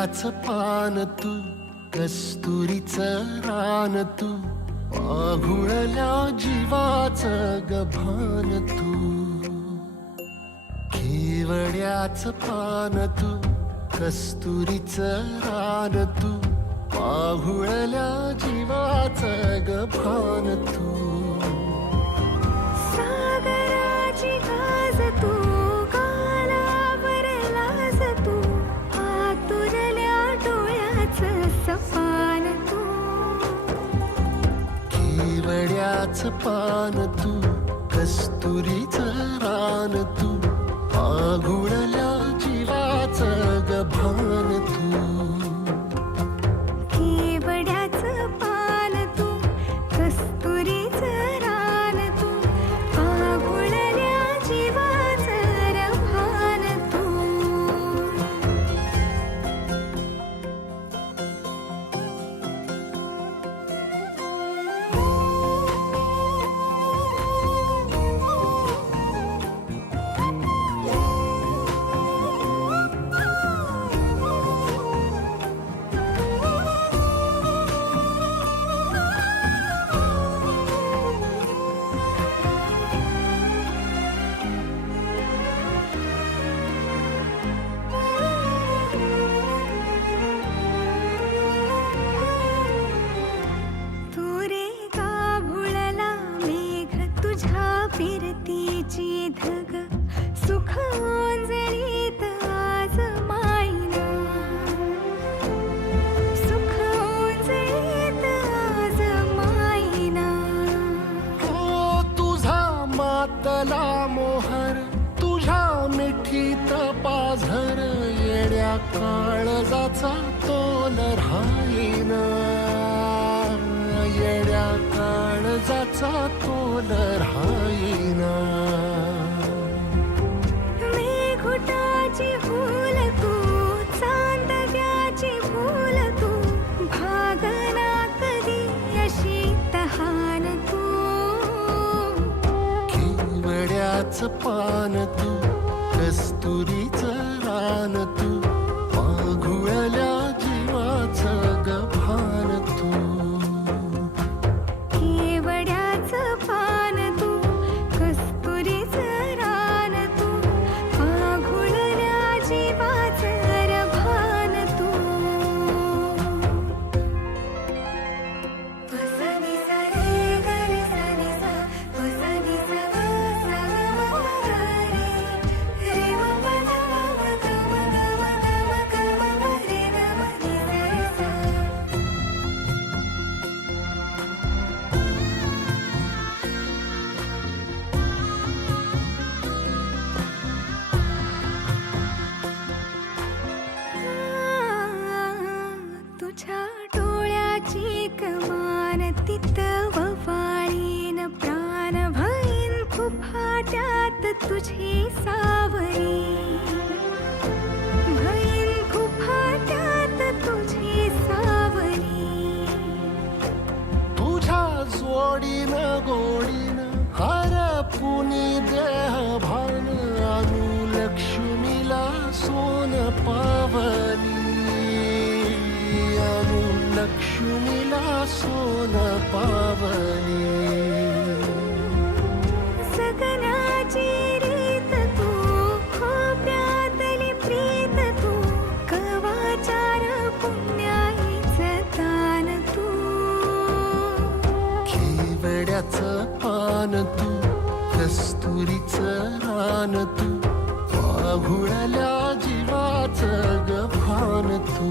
केवड्याचं पान तू, कस्तुरीचं रान तू, आघुळल्या जीवाचं गभान तू. केवड्याचं पान तू, कस्तुरीचं रान तू, आघुळल्या जीवाचं गभान तू. सागराची गाज तू, गालावर लाज तू, आतुरल्या डोळ्याचं सपान तू. केवड्याचं पान तू, कस्तुरीचं रान तू, आघुळल्या जीवाचं गभान तू. केवड्याचं पान तू, कस्तुरीचं रान तू, आघुळल्या जीवाचं रभान तू. फिरतीची धग सुख ओंजळीत आज मायना, सुख ओंजळीत आज मायना. हो तुझा मातला मोहर, तुझ्या मिठीत पाझर, येड्या काळजाचा तोल राहीना, येड्या काळजाचा तोल राहीना. मेघुटाची फूल तू, चांदव्याची फूल तू, भागना कधी अशी तहान तू. केवड्याचं पान तू, कस्तुरीचं रान तू, आघुळल्या जीवाचं गभान तू. केवड्याचं पान तू, कस्तुरीचं रान तू, आघुळल्या जीवाचं रभान तू. सा नि सा रे ग रे सा नि सा, सा नि सा ग सा ग म ग रे, रे म प ध म ग म ग म ग म ग म रे ग म नि सा रे सा. तुझ्या डोळ्याची कमान तिथं ववाळीन, प्राण भईन फुफाट्यात तुझी सावरी, भईन फुफाट्यात तुझी सावरी. तुझ्या जोडीनं गोडीनं हरपुनी देह भान, अनुलक्ष्मीला सोन पावली, अनुलक्ष्मीला सोन पावली. सगनाची रीत तू, खोप्यातली प्रीत तू, कवाचार पुण्याईचं दान तू. केवड्याचं पान तू, कस्तुरीचं रान तू, आघुळल्या जीवाचं गभान तू.